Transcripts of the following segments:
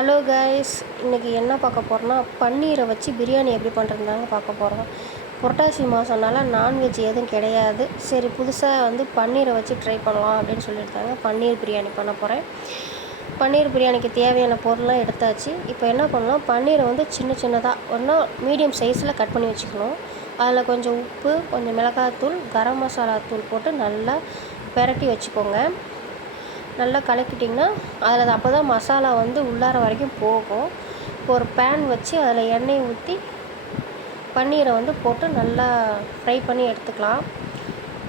Hello guys, இன்றைக்கி என்ன பார்க்க போகிறோன்னா பன்னீரை வச்சு பிரியாணி எப்படி பண்ணுறதுனாங்க பார்க்க போகிறோம். புரட்டாசி மாதம்னால நான்வெஜ் எதுவும் கிடையாது. சரி, புதுசாக பன்னீரை வச்சு ட்ரை பண்ணலாம் அப்படின்னு சொல்லியிருக்காங்க. பன்னீர் பிரியாணி பண்ண போகிறேன். பன்னீர் பிரியாணிக்கு தேவையான பொருள்லாம் எடுத்தாச்சு. இப்போ என்ன பண்ணலாம், பன்னீரை சின்ன சின்னதாக ஒன்றா மீடியம் சைஸில் கட் பண்ணி வச்சுக்கணும். அதில் கொஞ்சம் உப்பு, கொஞ்சம் மிளகாத்தூள், கரம் மசாலா தூள் போட்டு நல்லா பெரட்டி வச்சுக்கோங்க. நல்லா கலக்கிட்டிங்கன்னா அதில் அப்போ தான் மசாலா உள்ளார வரைக்கும் போகும். இப்போ ஒரு பேன் வச்சு அதில் எண்ணெய் ஊற்றி பன்னீரை போட்டு நல்லா ஃப்ரை பண்ணி எடுத்துக்கலாம்.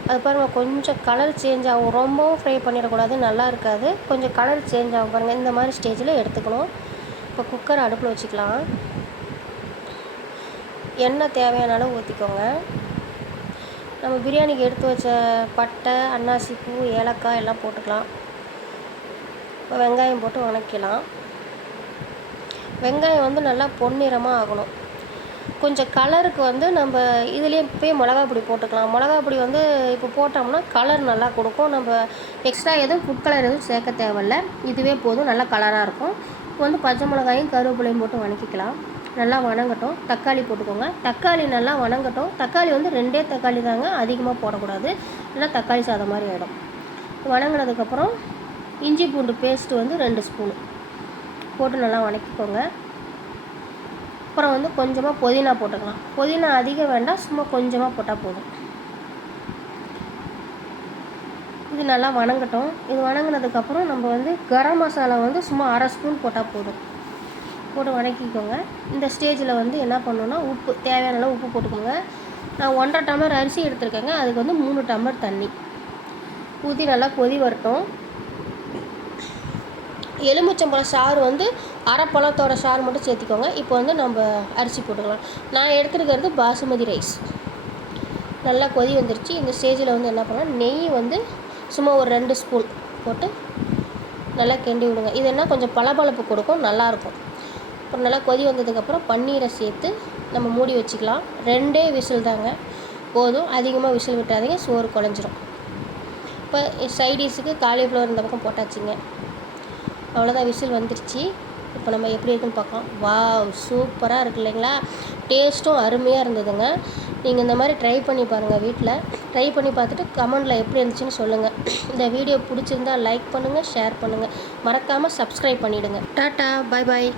அது பாருங்கள், கொஞ்சம் கலர் சேஞ்ச் ஆகும். ரொம்பவும் ஃப்ரை பண்ணிடக்கூடாது, நல்லா இருக்காது. கொஞ்சம் கலர் சேஞ்ச் ஆகும் பாருங்கள். இந்த மாதிரி ஸ்டேஜில் எடுத்துக்கணும். இப்போ குக்கரை அடுப்பில் வச்சுக்கலாம். எண்ணெய் தேவையான அளவு ஊற்றிக்கோங்க. நம்ம பிரியாணிக்கு எடுத்து வச்ச பட்டை, அன்னாசி பூ, ஏலக்காய் எல்லாம் போட்டுக்கலாம். இப்போ வெங்காயம் போட்டு வதக்கிக்கலாம். வெங்காயம் நல்லா பொன்னிறமாக ஆகணும். கொஞ்சம் கலருக்கு நம்ம இதுலேயே இப்போயே மிளகா பொடி போட்டுக்கலாம். மிளகா பொடி இப்போ போட்டோம்னா கலர் நல்லா கொடுக்கும். நம்ம எக்ஸ்ட்ரா எதுவும் ஃபுட் கலர் எதுவும் சேர்க்க தேவையில்ல, இதுவே போதும், நல்லா கலராக இருக்கும். இப்போ பச்சை மிளகாயும் கருவேப்பிலையும் போட்டு வதக்கிக்கலாம். நல்லா வதங்கட்டும். தக்காளி போட்டுக்கோங்க. தக்காளி நல்லா வதங்கட்டும். தக்காளி 2 தக்காளி தாங்க, அதிகமாக போடக்கூடாது, இல்லைன்னா தக்காளி சாதம் மாதிரி ஆகிடும். வதங்கினதுக்கப்புறம் இஞ்சி பூண்டு பேஸ்ட்டு 2 ஸ்பூனு போட்டு நல்லா வதக்கிக்கோங்க. அப்புறம் கொஞ்சமாக புதினா போட்டுக்கலாம். புதினா அதிகம் வேண்டாம், சும்மா கொஞ்சமாக போட்டால் போதும். இது நல்லா வதங்கட்டும். இது வதங்கினதுக்கப்புறம் நம்ம கரம் மசாலா சும்மா 1/2 ஸ்பூன் போட்டால் போதும். போட்டு வதக்கிக்கோங்க. இந்த ஸ்டேஜில் என்ன பண்ணணுன்னா, உப்பு தேவையான அளவு உப்பு போட்டுக்கோங்க. நான் 1.5 டம்ளர் அரிசி எடுத்துருக்கேங்க, அதுக்கு 3 டம்ளர் தண்ணி ஊற்றி நல்லா கொதி வரட்டும். எலுமிச்சம்பழம் சாறு அரை பழத்தோட சாறு மட்டும் சேர்த்திக்கோங்க. இப்போ நம்ம அரிசி போட்டுக்கலாம். நான் எடுத்துருக்கிறது பாசுமதி ரைஸ். நல்லா கொதி வந்துருச்சு. இந்த ஸ்டேஜில் என்ன பண்ணலாம், நெய் சும்மா ஒரு 2 ஸ்பூன் போட்டு நல்லா கிண்டி விடுங்க. இது என்ன கொஞ்சம் பளபளப்பு கொடுக்கும், நல்லாயிருக்கும். அப்புறம் நல்லா கொதி வந்ததுக்கப்புறம் பன்னீரை சேர்த்து நம்ம மூடி வச்சுக்கலாம். 2 விசில் தாங்க போதும், அதிகமாக விசில் விட்டாதீங்க, சோறு குழஞ்சிரும். இப்போ சைடிஷுக்கு காலிஃப்ளவர் இந்த பக்கம் போட்டாச்சுங்க. அவ்வளோதான், விசில் வந்துருச்சு. இப்போ நம்ம எப்படி இருக்குன்னு பார்க்கலாம். வாவ், சூப்பராக இருக்குது இல்லைங்களா? டேஸ்ட்டும் அருமையாக இருந்ததுங்க. நீங்கள் இந்த மாதிரி ட்ரை பண்ணி பாருங்கள். வீட்டில் ட்ரை பண்ணி பார்த்துட்டு கமெண்டில் எப்படி இருந்துச்சுன்னு சொல்லுங்கள். இந்த வீடியோ பிடிச்சிருந்தால் லைக் பண்ணுங்கள், ஷேர் பண்ணுங்கள், மறக்காமல் சப்ஸ்கிரைப் பண்ணிவிடுங்க. Tata, bye bye.